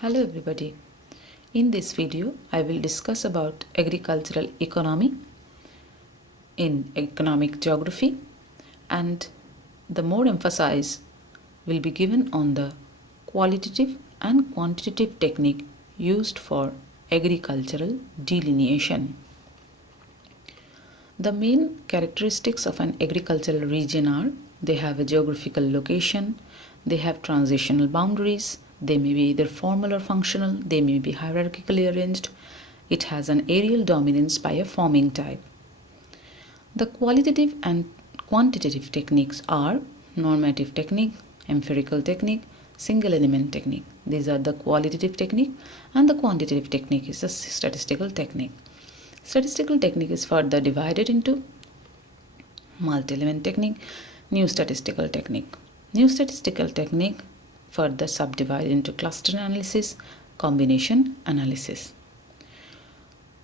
Hello everybody. In this video, I will discuss about agricultural economy in economic geography, and the more emphasis will be given on the qualitative and quantitative technique used for agricultural delineation. The main characteristics of an agricultural region are they have a geographical location, they have transitional boundaries, they may be either formal or functional, they may be hierarchically arranged, it has an areal dominance by a forming type. The qualitative and quantitative techniques are normative technique, empirical technique, single element technique. These are the qualitative technique, and the quantitative technique is the statistical technique. Statistical technique is further divided into multi-element technique, new statistical technique. New statistical technique further subdivided into cluster analysis, combination analysis.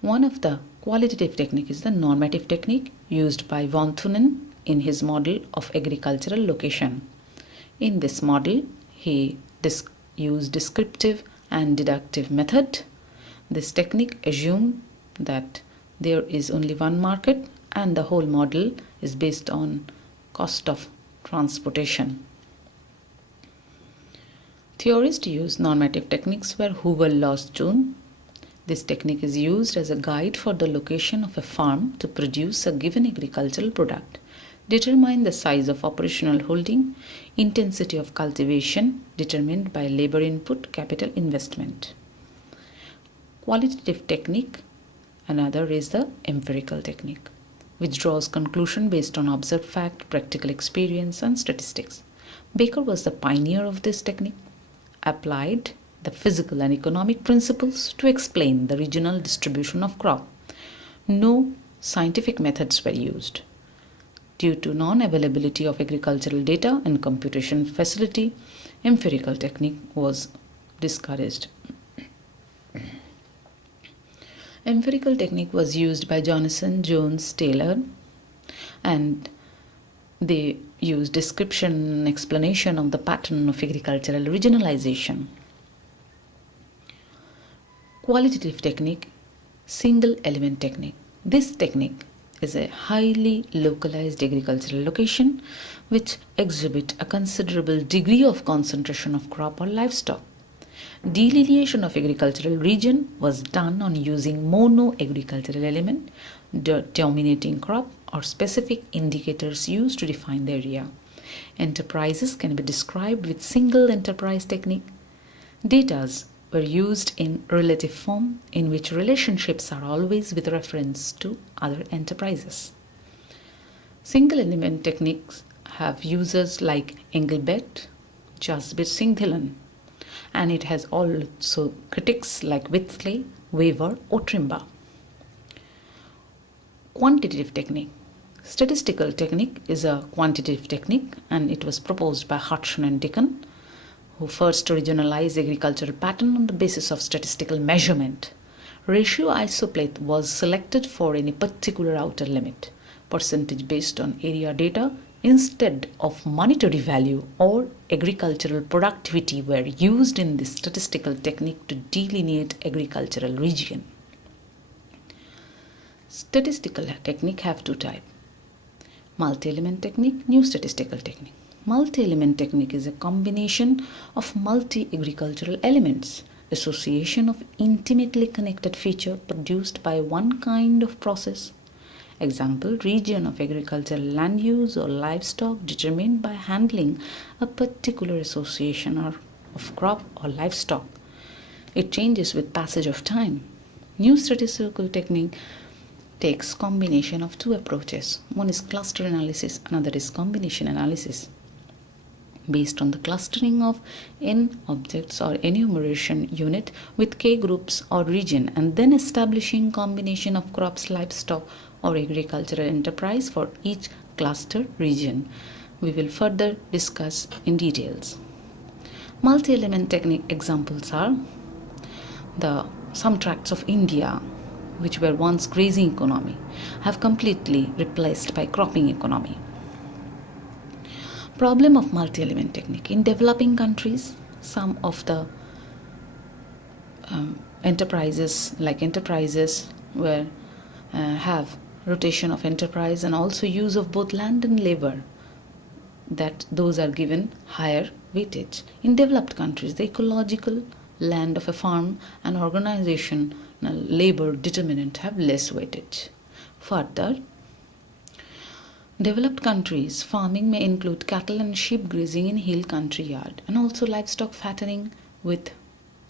One of the qualitative technique is the normative technique used by von Thunen in his model of agricultural location. In this model, he used descriptive and deductive method. This technique assumed that there is only one market and the whole model is based on cost of transportation. Theorists use normative techniques where Hoover laws tune. This technique is used as a guide for the location of a farm to produce a given agricultural product. Determine the size of operational holding, intensity of cultivation determined by labor input, capital investment. Qualitative technique, another is the empirical technique, which draws conclusion based on observed fact, practical experience, and statistics. Baker was the pioneer of this technique, applied the physical and economic principles to explain the regional distribution of crop. No scientific methods were used. Due to non-availability of agricultural data and computation facility, empirical technique was discouraged. Empirical technique was used by Jonathan Jones Taylor, and they used description and explanation of the pattern of agricultural regionalization. Qualitative technique, single element technique. This technique is a highly localized agricultural location which exhibit a considerable degree of concentration of crop or livestock. Delineation of agricultural region was done on using mono agricultural element, dominating crop, or specific indicators used to define the area. Enterprises can be described with single enterprise technique. Datas were used in relative form, in which relationships are always with reference to other enterprises. Single element techniques have users like Engelbert, Jasbir Singh Dhillon, and it has also critics like Whitley, Weaver, or Trimba. Quantitative technique. Statistical technique is a quantitative technique, and it was proposed by Hodgson and Dickon, who first regionalized agricultural pattern on the basis of statistical measurement. Ratio isoplate was selected for any particular outer limit, percentage based on area data instead of monetary value or agricultural productivity were used in this statistical technique to delineate agricultural region. Statistical technique have two types: multi-element technique, new statistical technique. Multi-element technique is a combination of multi-agricultural elements, association of intimately connected feature produced by one kind of process. Example, region of agricultural land use or livestock determined by handling a particular association of crop or livestock. It changes with passage of time. New statistical technique takes combination of two approaches. One is cluster analysis, another is combination analysis. Based on the clustering of n objects or enumeration unit with k groups or region, and then establishing combination of crops, livestock, or agricultural enterprise for each cluster region. We will further discuss in details. Multi-element technique examples are some tracts of India, which were once grazing economy, have completely replaced by cropping economy. Problem of multi-element technique. In developing countries, some of the enterprises where have rotation of enterprise and also use of both land and labor, that those are given higher weightage. In developed countries, the ecological land of a farm and organizational labor determinant have less weightage. Further, developed countries, farming may include cattle and sheep grazing in hill country yard and also livestock fattening with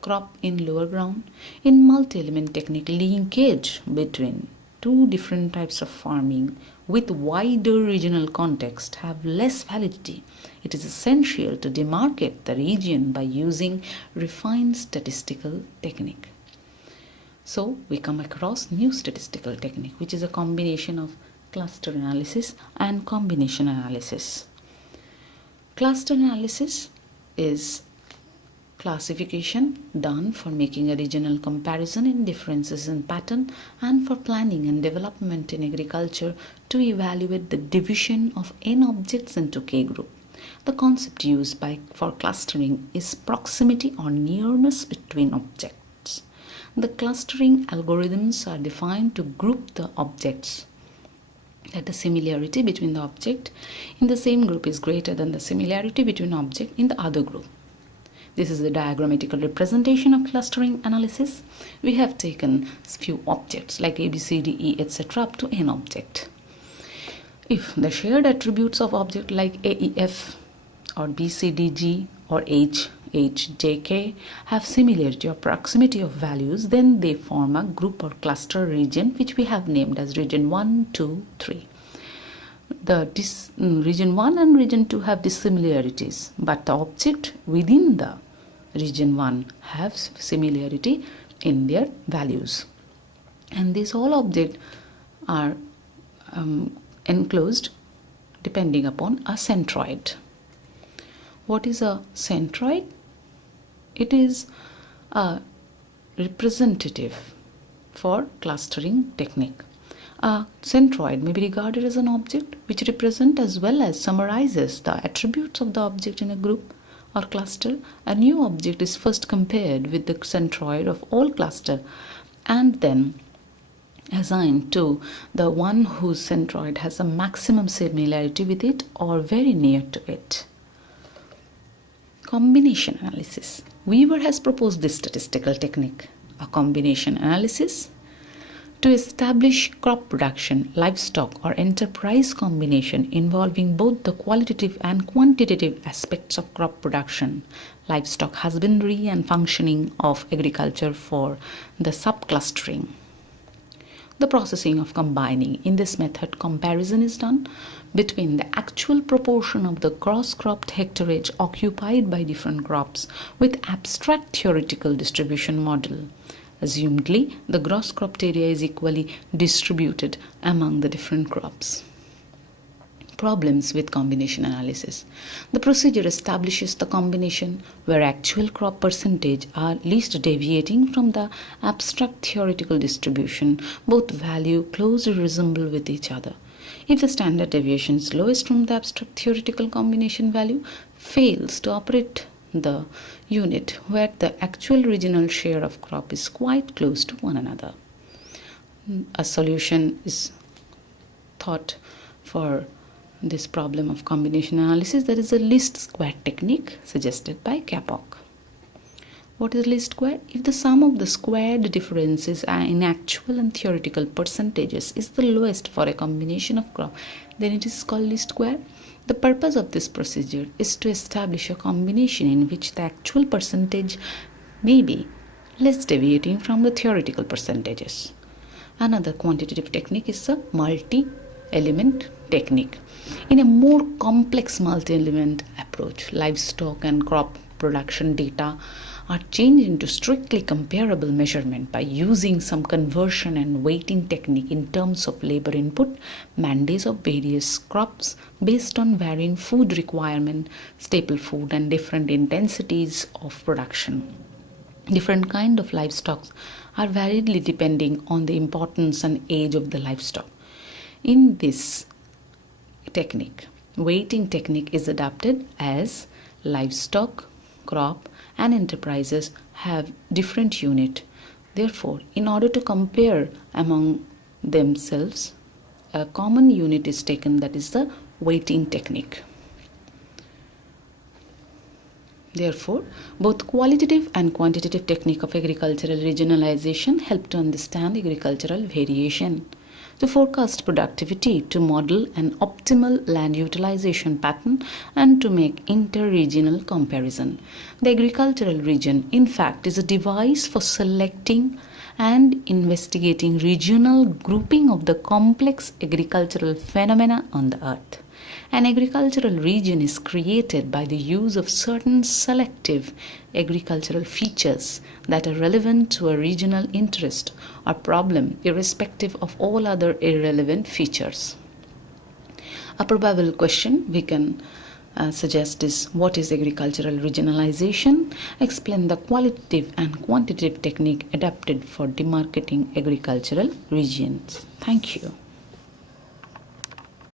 crop in lower ground. In multi-element technique, linkage between two different types of farming with wider regional context have less validity. It is essential to demarcate the region by using refined statistical technique. So we come across new statistical technique, which is a combination of cluster analysis and combination analysis. Cluster analysis is classification done for making a regional comparison in differences in pattern and for planning and development in agriculture to evaluate the division of n objects into k group. The concept used for clustering is proximity or nearness between objects. The clustering algorithms are defined to group the objects that the similarity between the object in the same group is greater than the similarity between object in the other group. This is the diagrammatical representation of clustering analysis. We have taken few objects like A, B, C, D, E, etc. up to n object. If the shared attributes of object like A, E, F or B, C, D, G or H, J, K have similarity or proximity of values, then they form a group or cluster region which we have named as region 1, 2, 3. Region 1 and region 2 have dissimilarities, but the object within the region 1 have similarity in their values. And these all objects are enclosed depending upon a centroid. What is a centroid? It is a representative for clustering technique. A centroid may be regarded as an object which represents as well as summarizes the attributes of the object in a group or cluster. A new object is first compared with the centroid of all cluster and then assigned to the one whose centroid has a maximum similarity with it or very near to it. Combination analysis. Weaver has proposed this statistical technique, a combination analysis, to establish crop production, livestock or enterprise combination involving both the qualitative and quantitative aspects of crop production, livestock husbandry and functioning of agriculture for the subclustering. The processing of combining. In this method, comparison is done between the actual proportion of the cross-cropped hectareage occupied by different crops with abstract theoretical distribution model. Assumedly, the gross cropped area is equally distributed among the different crops. Problems with combination analysis. The procedure establishes the combination where actual crop percentage are least deviating from the abstract theoretical distribution. Both value closely resemble with each other. If the standard deviation is lowest from the abstract theoretical combination value, fails to operate the unit where the actual regional share of crop is quite close to one another. A solution is thought for this problem of combination analysis. That is a least square technique suggested by Kapok. What is least square? If the sum of the squared differences in actual and theoretical percentages is the lowest for a combination of crop, then it is called least square. The purpose of this procedure is to establish a combination in which the actual percentage may be less deviating from the theoretical percentages. Another quantitative technique is the multi-element technique. In a more complex multi-element approach, livestock and crop production data are changed into strictly comparable measurement by using some conversion and weighting technique in terms of labor input, mandates of various crops based on varying food requirement, staple food and different intensities of production. Different kind of livestock are variedly depending on the importance and age of the livestock. In this technique, weighting technique is adapted as livestock, crop and enterprises have different unit. Therefore, in order to compare among themselves, a common unit is taken, that is the weighting technique. Therefore, both qualitative and quantitative technique of agricultural regionalization help to understand agricultural variation, to forecast productivity, to model an optimal land utilization pattern, and to make inter-regional comparison. The agricultural region, in fact, is a device for selecting and investigating regional grouping of the complex agricultural phenomena on the earth. An agricultural region is created by the use of certain selective agricultural features that are relevant to a regional interest or problem, irrespective of all other irrelevant features. A probable question we can suggest is, what is agricultural regionalization? Explain the qualitative and quantitative technique adapted for demarcating agricultural regions. Thank you.